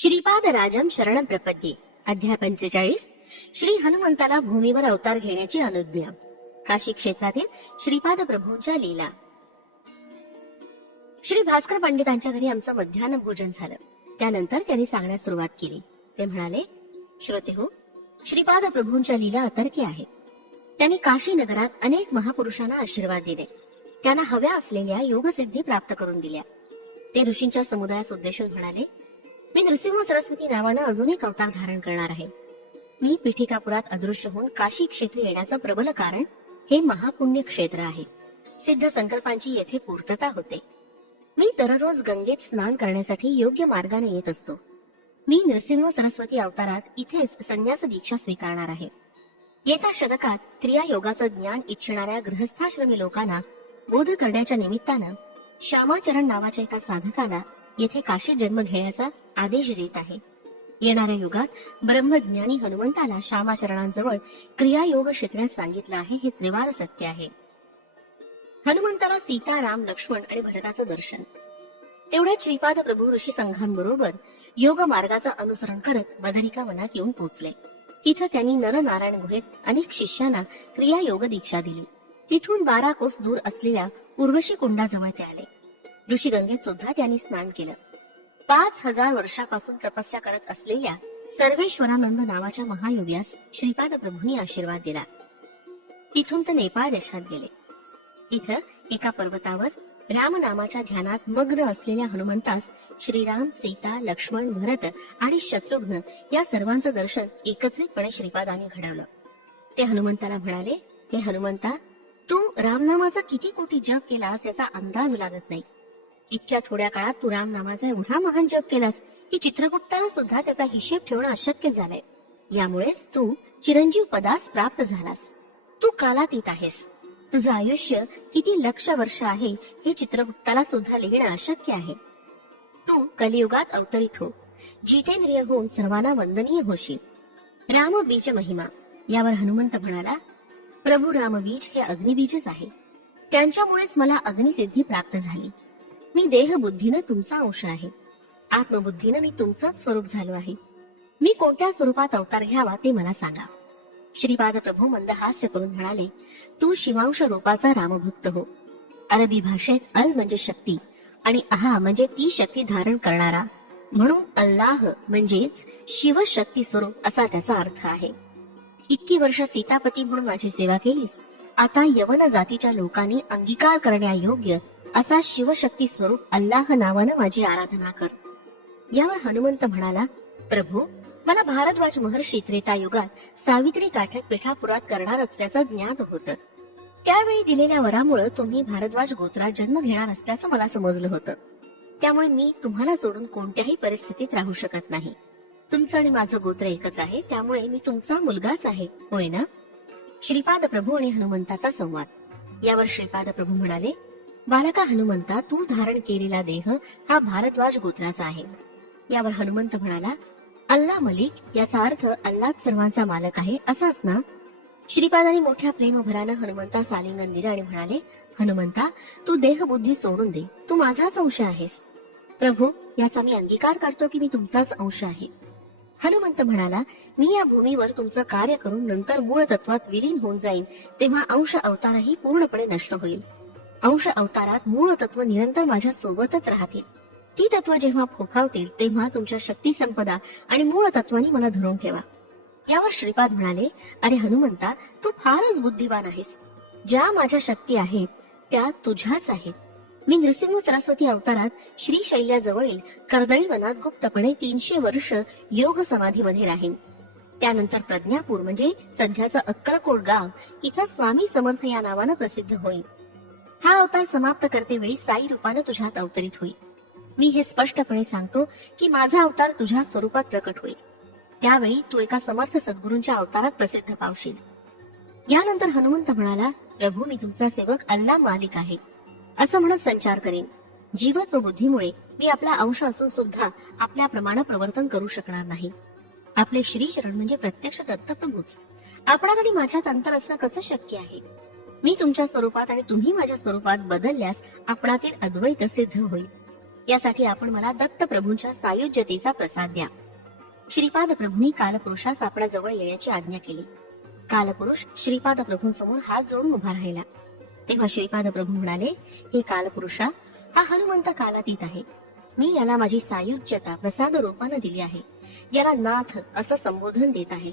श्रीपाद राजम शरण प्रपद्ये अध्याय पंचेचाळीस श्री हनुमंताला भूमीवर अवतार घेण्याची अनुज्ञा काशी क्षेत्रातील श्रीपाद प्रभूंच्या लीला श्री भास्कर पंडितांच्या घरी आमचं मध्यान्ह भोजन झालं त्यानंतर त्यांनी सांगण्यास सुरुवात केली ते म्हणाले श्रोते हो श्रीपाद प्रभूंच्या लीला अतर्की आहे त्यांनी काशी नगरात अनेक महापुरुषांना आशीर्वाद दिले त्यांना हव्या असलेल्या योगसिद्धी प्राप्त करून दिल्या ते ऋषींच्या समुदायास उद्देशून म्हणाले मी नृसिंह सरस्वती नावानं अजून एक अवतार धारण करणार आहे मी पिठिकापुरात अदृश्य होऊन काशी क्षेत्र येण्याचं प्रबल कारण हे महापुण्य क्षेत्र आहे सिद्ध संकल्पांची येथे पूर्तता होते मी दररोज गंगेत स्नान करण्यासाठी योग्य मार्गाने येत असतो मी नृसिंह सरस्वती अवतारात इथेच संन्यास दीक्षा स्वीकारणार आहे येत्या शतकात क्रिया योगाचं ज्ञान इच्छणाऱ्या गृहस्थाश्रमी लोकांना बोध करण्याच्या निमित्तानं श्यामाचरण नावाच्या एका साधकाला येथे काशी जन्म घेण्याचा आदेश देत आहे येणाऱ्या युगात ब्रह्मज्ञानी हनुमंताला श्यामाचरणांजवळ क्रियायोग शिकण्यास सांगितलं आहे हे त्रिवार सत्य आहे हनुमंताला सीता राम लक्ष्मण आणि भरताचं दर्शन तेवढ्या श्रीपाद प्रभू ऋषी संघांबरोबर योग मार्गाचं अनुसरण करत मधरिका वनात येऊन पोहोचले तिथं त्यांनी नरनारायण गुहेत अनेक शिष्यांना क्रियायोग दीक्षा दिली तिथून बारा कोस दूर असलेल्या उर्वशी कुंडाजवळ ते आले ऋषीगंगेत सुद्धा त्यांनी स्नान केलं पाच हजार वर्षापासून तपस्या करत असलेल्या सर्वेश्वरानंद नावाच्या महायोग्यास श्रीपाद प्रभूंनी आशीर्वाद दिला तिथून ते नेपाळ देशात गेले इथं एका पर्वतावर राम नामाच्या ध्यानात मग्न असलेल्या हनुमंतास श्रीराम सीता लक्ष्मण भरत आणि शत्रुघ्न या सर्वांचं दर्शन एकत्रितपणे श्रीपादांनी घडवलं ते हनुमंताला म्हणाले हे हनुमंता तू रामनामाचा किती कोटी जप केलास याचा अंदाज लागत नाही इतक्या थोड्या काळात तू राम नामाचा एवढा महान जप केलास की चित्रगुप्ताला सुद्धा त्याचा हिशेब ठेवणं अशक्य झालंय यामुळेच तू चिरंजीव पदास प्राप्त झालास तू येत आहेस तुझं आयुष्य किती लक्ष वर्ष आहे हे चित्रगुप्ताला सुद्धा लिहिणं अशक्य आहे तू कलियुगात अवतरित हो जितेंद्रिय होऊन सर्वांना वंदनीय होशील राम बीज महिमा यावर हनुमंत म्हणाला प्रभू रामबीज हे अग्निबीजच आहे त्यांच्यामुळेच मला अग्निसिद्धी प्राप्त झाली मी देहबुद्धीनं तुमचा अंश आहे आत्मबुद्धीनं मी तुमचा स्वरूप झालो आहे मी कोणत्या स्वरूपात अवतार घ्यावा ते मला सांगा श्रीपाद प्रभू हास्य करून म्हणाले तू शिवांश रूपाचा रामभक्त हो अरबी भाषेत अल म्हणजे शक्ती आणि आहा म्हणजे ती शक्ती धारण करणारा म्हणून अल्लाह म्हणजेच शक्ती स्वरूप असा त्याचा अर्थ आहे इतकी वर्ष सीतापती म्हणून माझी सेवा केलीस आता यवन जातीच्या लोकांनी अंगीकार करण्यायोग्य असा शिवशक्ती स्वरूप अल्लाह नावानं माझी आराधना कर यावर हनुमंत म्हणाला प्रभू मला भारद्वाज महर्षी त्रेता युगात सावित्री काठक पिठापुरात करणार असल्याचं ज्ञात होत त्यावेळी दिलेल्या वरामुळे तुम्ही भारद्वाज गोत्रात जन्म घेणार असल्याचं मला समजलं होतं त्यामुळे मी तुम्हाला सोडून कोणत्याही परिस्थितीत राहू शकत नाही तुमचं आणि माझं गोत्र एकच आहे त्यामुळे मी तुमचा मुलगाच आहे होय ना श्रीपाद प्रभू आणि हनुमंताचा संवाद यावर श्रीपाद प्रभू म्हणाले बालका हनुमंता तू धारण केलेला देह हा भारद्वाज गोत्राचा आहे यावर हनुमंत म्हणाला अल्ला मलिक याचा अर्थ अल्लाच सर्वांचा मालक आहे असाच ना श्रीपादाने मोठ्या प्रेमभरानं हनुमंता सालिंगन दिलं आणि म्हणाले हनुमंता तू देहबुद्धी सोडून दे तू माझाच अंश आहेस प्रभू याचा मी अंगीकार करतो की मी तुमचाच अंश आहे हनुमंत म्हणाला मी या भूमीवर तुमचं कार्य करून नंतर मूळ तत्वात विलीन होऊन जाईन तेव्हा अंश अवतारही पूर्णपणे नष्ट होईल अंश अवतारात मूळ तत्व निरंतर माझ्या सोबतच राहतील ती तत्व जेव्हा फोफावतील तेव्हा तुमच्या शक्ती संपदा आणि मूळ तत्वानी मला धरून ठेवा त्यावर श्रीपाद म्हणाले अरे हनुमंता तू फारच बुद्धिवान आहेस ज्या माझ्या शक्ती आहेत त्या तुझ्याच आहेत मी नृसिंह सरस्वती अवतारात श्री शैल्याजवळील कर्दळी वनात गुप्तपणे तीनशे वर्ष योग समाधीमध्ये राहीन त्यानंतर प्रज्ञापूर म्हणजे सध्याचं अक्कलकोट गाव इथं स्वामी समर्थ या नावानं प्रसिद्ध होईल हा अवतार समाप्त करतेवेळी साई रूपानं तुझ्यात अवतरित होईल मी हे स्पष्टपणे सांगतो की माझा अवतार तुझ्या स्वरूपात प्रकट होईल त्यावेळी तू एका समर्थ सद्गुरूंच्या अवतारात प्रसिद्ध पावशील यानंतर हनुमंत म्हणाला प्रभू मी तुमचा सेवक अल्ला मालिक आहे असं म्हणत संचार करेन जीवत व बुद्धीमुळे मी आपला अंश असून सुद्धा आपल्या प्रमाण प्रवर्तन करू शकणार नाही आपले श्रीचरण म्हणजे प्रत्यक्ष दत्तप्रभूच आपणाकडे माझ्यात अंतर असणं कसं शक्य आहे मी तुमच्या स्वरूपात आणि तुम्ही माझ्या स्वरूपात बदलल्यास आपणातील अद्वैत सिद्ध होईल यासाठी आपण मला दत्त प्रभूंच्या सायुज्यतेचा प्रसाद द्या श्रीपाद प्रभूंनी कालपुरुषास आपल्या जवळ येण्याची आज्ञा केली कालपुरुष श्रीपाद प्रभूंसमोर हात जोडून उभा राहिला तेव्हा श्रीपाद प्रभू म्हणाले हे कालपुरुषा हा हनुमंत कालातीत आहे मी याला माझी सायुज्यता प्रसाद रूपानं दिली आहे याला नाथ असं संबोधन देत आहे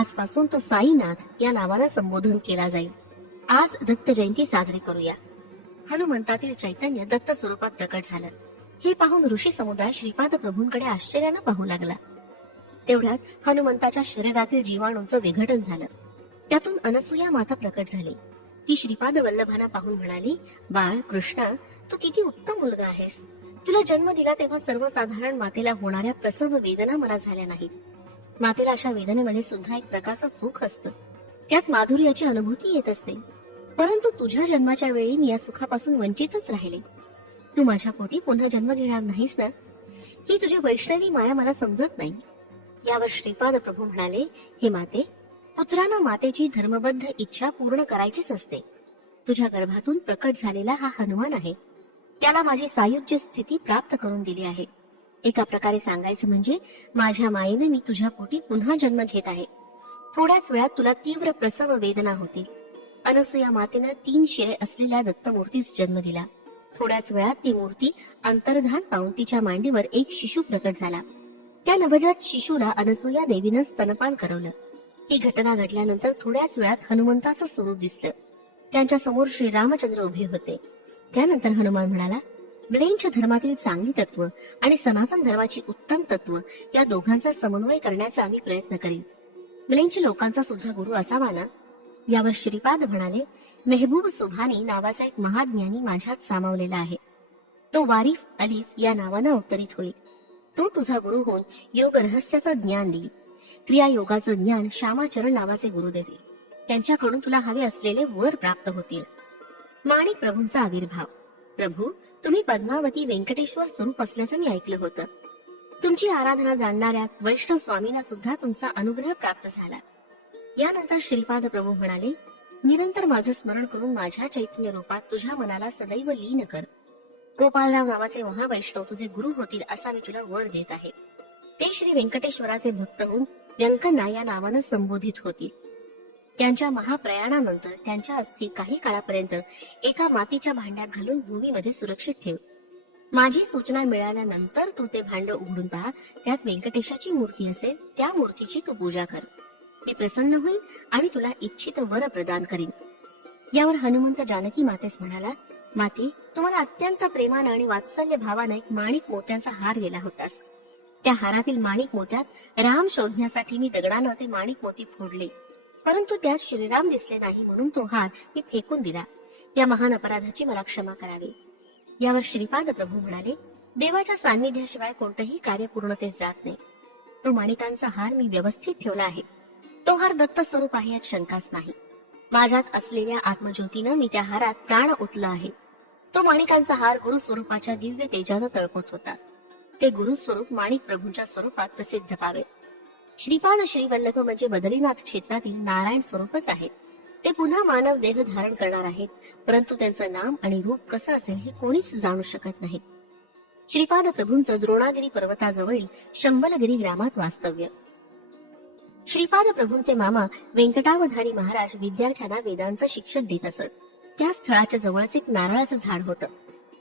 आजपासून तो साईनाथ या नावानं संबोधन केला जाईल आज दत्त जयंती साजरी करूया हनुमंतातील चैतन्य दत्त स्वरूपात प्रकट झालं हे पाहून ऋषी समुदाय श्रीपाद प्रभूंकडे आश्चर्यानं पाहू लागला तेवढ्यात हनुमंताच्या शरीरातील जीवाणूंचं विघटन झालं त्यातून अनसुया माता प्रकट झाली ती श्रीपाद वल्लभाना पाहून म्हणाली बाळ कृष्णा तू किती उत्तम मुलगा आहेस तुला जन्म दिला तेव्हा सर्वसाधारण मातेला होणाऱ्या प्रसव वेदना मला झाल्या नाहीत मातेला अशा वेदनेमध्ये सुद्धा एक प्रकारचं सुख असतं त्यात माधुर्याची अनुभूती येत असते परंतु तुझ्या जन्माच्या वेळी मी या सुखापासून वंचितच राहिले तू माझ्या पोटी पुन्हा जन्म घेणार नाहीस ना ही तुझी वैष्णवी माया मला समजत नाही यावर श्रीपाद प्रभू म्हणाले हे माते पुत्रानं मातेची धर्मबद्ध इच्छा पूर्ण करायचीच असते तुझ्या गर्भातून प्रकट झालेला हा हनुमान आहे त्याला माझी सायुज्य स्थिती प्राप्त करून दिली आहे एका प्रकारे सांगायचं म्हणजे माझ्या मायेने मी तुझ्या पोटी पुन्हा जन्म घेत आहे थोड्याच वेळात तुला तीव्र प्रसव वेदना होतील अनसुया मातेनं तीन शिरे असलेल्या दत्तमूर्तीस जन्म दिला थोड्याच वेळात ती मूर्ती अंतर्धान पाहून तिच्या मांडीवर एक शिशू प्रकट झाला त्या नवजात शिशूला अनसुया देवीनं स्तनपान करवलं ही घटना घडल्यानंतर थोड्याच वेळात हनुमंताचं स्वरूप दिसलं त्यांच्या समोर श्री रामचंद्र उभे होते त्यानंतर हनुमान म्हणाला ब्लेंच धर्मातील चांगली तत्व आणि सनातन धर्माची उत्तम तत्व या दोघांचा समन्वय करण्याचा आम्ही प्रयत्न करीन ब्लेंच लोकांचा सुद्धा गुरु असावा ना यावर श्रीपाद म्हणाले मेहबूब सुभानी नावाचा एक महाज्ञानी माझ्यात सामावलेला आहे तो वारीफ अलीफ या नावानं अवतरित होईल तो तुझा गुरु होऊन योग रहस्याचं ज्ञान देईल क्रिया योगाचं ज्ञान श्यामाचरण नावाचे गुरु देतील त्यांच्याकडून तुला हवे असलेले वर प्राप्त होतील माणिक प्रभूंचा आविर्भाव प्रभू तुम्ही पद्मावती व्यंकटेश्वर स्वरूप असल्याचं मी ऐकलं होतं तुमची आराधना जाणणाऱ्या वैष्णव स्वामींना सुद्धा तुमचा अनुग्रह प्राप्त झाला यानंतर श्रीपाद प्रभू म्हणाले निरंतर माझं स्मरण करून माझ्या चैतन्य रूपात तुझ्या मनाला सदैव लीन कर गोपालराव नावाचे महावैष्णव तुझे गुरु होतील असा मी तुला वर देत आहे ते श्री व्यंकटेश्वराचे भक्त होऊन व्यंकन्ना या नावानं संबोधित होतील त्यांच्या महाप्रयाणानंतर त्यांच्या अस्थी काही काळापर्यंत एका मातीच्या भांड्यात घालून भूमीमध्ये सुरक्षित ठेव माझी सूचना मिळाल्यानंतर तू ते भांड उघडून पहा त्यात व्यंकटेशाची मूर्ती असेल त्या मूर्तीची तू पूजा कर मी प्रसन्न होईल आणि तुला इच्छित वर प्रदान करीन यावर हनुमंत जानकी मातेस म्हणाला माती तुम्हाला अत्यंत प्रेमानं आणि वात्सल्य भावानं एक माणिक मोत्यांचा हार दिला होतास त्या हारातील माणिक मोत्यात राम शोधण्यासाठी मी दगडानं ते माणिक मोती फोडले परंतु त्यात श्रीराम दिसले नाही म्हणून तो हार मी फेकून दिला या महान अपराधाची मला क्षमा करावी यावर श्रीपाद प्रभू म्हणाले देवाच्या सान्निध्याशिवाय कोणतंही कार्य पूर्णतेस जात नाही तो माणिकांचा हार मी व्यवस्थित ठेवला आहे तो हार दत्त स्वरूप आहे यात शंकाच नाही माझ्यात असलेल्या आत्मज्योतीनं मी त्या हारात प्राण उतला आहे तो माणिकांचा हार गुरु स्वरूपाच्या दिव्य तेजानं तळपत होता ते गुरु स्वरूप माणिक प्रभूंच्या स्वरूपात प्रसिद्ध पावे श्रीपाद श्रीवल्लभ म्हणजे बदरीनाथ क्षेत्रातील नारायण स्वरूपच आहेत ते पुन्हा मानव देह धारण करणार आहेत परंतु त्यांचं नाम आणि रूप कसं असेल हे कोणीच जाणू शकत नाही श्रीपाद प्रभूंचं द्रोणागिरी पर्वताजवळील शंबलगिरी ग्रामात वास्तव्य श्रीपाद प्रभूंचे मामा वेंकटावधारी महाराज विद्यार्थ्यांना वेदांचं शिक्षण देत असत त्या स्थळाच्या जवळच एक नारळाचं झाड होतं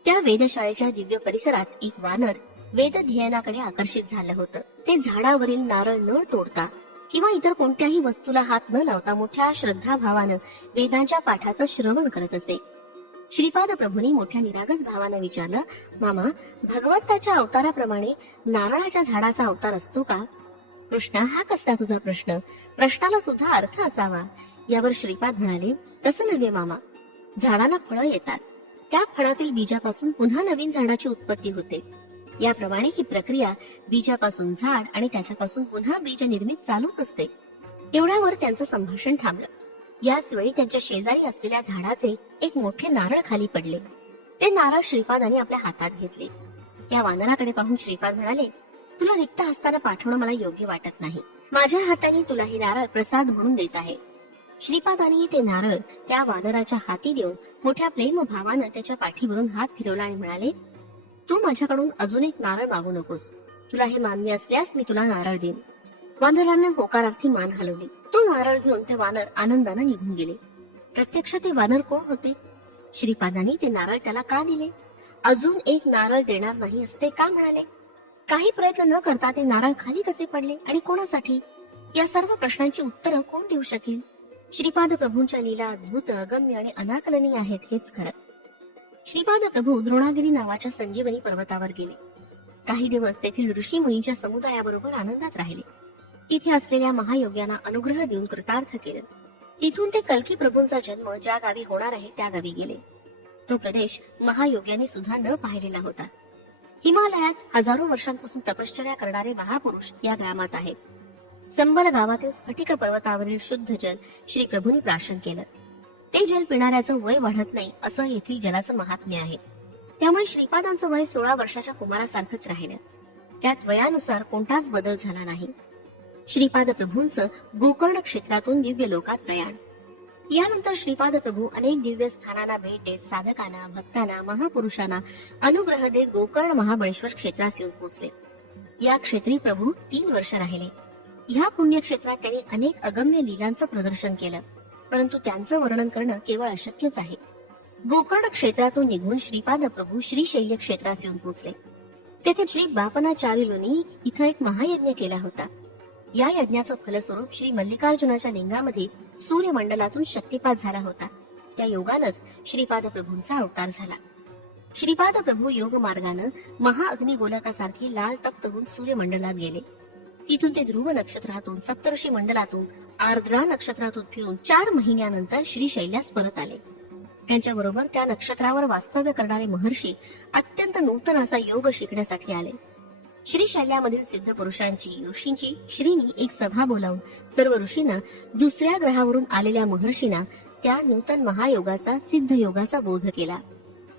त्या वेदशाळेच्या दिव्य परिसरात एक वानर वेद ध्येयनाकडे आकर्षित झालं होतं ते झाडावरील नारळ न तोडता किंवा इतर कोणत्याही वस्तूला हात न लावता मोठ्या श्रद्धाभावानं वेदांच्या पाठाचं श्रवण करत असे श्रीपाद प्रभूंनी मोठ्या निरागस भावानं विचारलं मामा भगवंताच्या अवताराप्रमाणे नारळाच्या झाडाचा अवतार असतो का कृष्ण हा कसा तुझा प्रश्न प्रश्नाला सुद्धा अर्थ असावा यावर श्रीपाद म्हणाले तसं नव्हे मामा झाडाला फळ येतात त्या फळातील बीजापासून पुन्हा नवीन झाडाची उत्पत्ती होते याप्रमाणे ही प्रक्रिया बीजापासून झाड आणि त्याच्यापासून पुन्हा बीज निर्मित चालूच असते एवढ्यावर त्यांचं संभाषण थांबलं याच वेळी त्यांच्या शेजारी असलेल्या झाडाचे एक मोठे नारळ खाली पडले ते नारळ श्रीपादाने आपल्या हातात घेतले त्या वानराकडे पाहून श्रीपाद म्हणाले तुला रिक्त असताना पाठवणं मला योग्य वाटत नाही माझ्या हाताने तुला हे नारळ प्रसाद म्हणून देत आहे श्रीपादाने ते नारळ त्या वानराच्या हाती देऊन मोठ्या प्रेम भावानं त्याच्या पाठीवरून हात फिरवला आणि म्हणाले तू माझ्याकडून अजून एक नारळ मागू नकोस तुला हे मान्य असल्यास मी तुला नारळ देईन वानरांना होकारार्थी मान हलवली तो नारळ घेऊन ते वानर आनंदाने निघून गेले प्रत्यक्ष ते वानर कोण होते श्रीपादानी ते नारळ त्याला का दिले अजून एक नारळ देणार नाही असते का म्हणाले काही प्रयत्न न करता ते नारळ खाली कसे पडले आणि कोणासाठी या सर्व प्रश्नांची उत्तरं कोण देऊ शकेल श्रीपाद प्रभूंच्या लीला अद्भुत अगम्य आणि अनाकलनीय आहेत हेच खरं श्रीपाद प्रभू द्रोणागिरी नावाच्या संजीवनी पर्वतावर गेले काही दिवस तेथील ऋषी मुनीच्या समुदायाबरोबर आनंदात राहिले तिथे असलेल्या महायोग्यांना अनुग्रह देऊन कृतार्थ केलं तिथून ते कलकी प्रभूंचा जन्म ज्या गावी होणार आहे त्या गावी गेले तो प्रदेश महायोग्याने सुद्धा न पाहिलेला होता हिमालयात हजारो वर्षांपासून तपश्चर्या करणारे महापुरुष या ग्रामात आहेत संबल गावातील स्फटिक पर्वतावरील शुद्ध जल श्री प्रभूंनी प्राशन केलं ते जल पिणाऱ्याचं वय वाढत नाही असं येथील जलाचं महात्म्य आहे त्यामुळे श्रीपादांचं वय सोळा वर्षाच्या कुमारासारखंच राहिलं त्यात वयानुसार कोणताच बदल झाला नाही श्रीपाद प्रभूंचं गोकर्ण क्षेत्रातून दिव्य लोकात प्रयाण यानंतर श्रीपाद प्रभू अनेक दिव्य स्थानांना भेट देत साधकांना भक्तांना महापुरुषांना अनुग्रह देत गोकर्ण महाबळेश्वर क्षेत्रास येऊन पोहोचले या क्षेत्री प्रभू तीन वर्ष राहिले ह्या क्षेत्रात त्यांनी अनेक अगम्य लीलांचं प्रदर्शन केलं परंतु त्यांचं वर्णन करणं केवळ अशक्यच आहे गोकर्ण क्षेत्रातून निघून श्रीपाद प्रभू श्री शैल्य क्षेत्रास येऊन पोहोचले तेथे श्री लोणी इथं एक महायज्ञ केला होता या यज्ञाचं फलस्वरूप श्री मल्लिकार्जुनाच्या लिंगामध्ये सूर्यमंडलातून शक्तिपात झाला होता त्या योगानच श्रीपाद प्रभूंचा अवतार झाला श्रीपाद प्रभू योग मार्गानं महाअग्नी लाल तप्त होऊन सूर्यमंडलात गेले तिथून ते ध्रुव नक्षत्रातून सप्तर्षी मंडलातून आर्द्रा नक्षत्रातून फिरून चार महिन्यानंतर श्री शैल्यास परत आले त्यांच्याबरोबर त्या नक्षत्रावर वास्तव्य करणारे महर्षी अत्यंत नूतन असा योग शिकण्यासाठी आले श्री श्रीशैल्यामधील सिद्ध पुरुषांची ऋषींची श्रीनी एक सभा बोलावून सर्व ऋषींना दुसऱ्या ग्रहावरून आलेल्या महर्षींना त्या नूतन महायोगाचा सिद्ध योगाचा बोध केला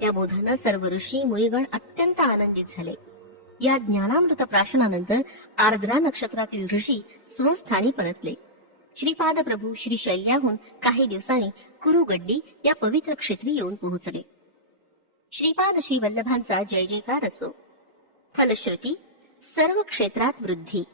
त्या बोधानं सर्व ऋषी मुळीगण अत्यंत आनंदित झाले या ज्ञानामृत प्राशनानंतर आर्द्रा नक्षत्रातील ऋषी स्वस्थानी परतले श्रीपाद प्रभू श्री शैल्याहून काही दिवसांनी कुरुगड्डी या पवित्र क्षेत्री येऊन पोहोचले श्रीपाद श्री वल्लभांचा जय जयकार असो फलश्रुती सर्व क्षेत्रात वृद्धी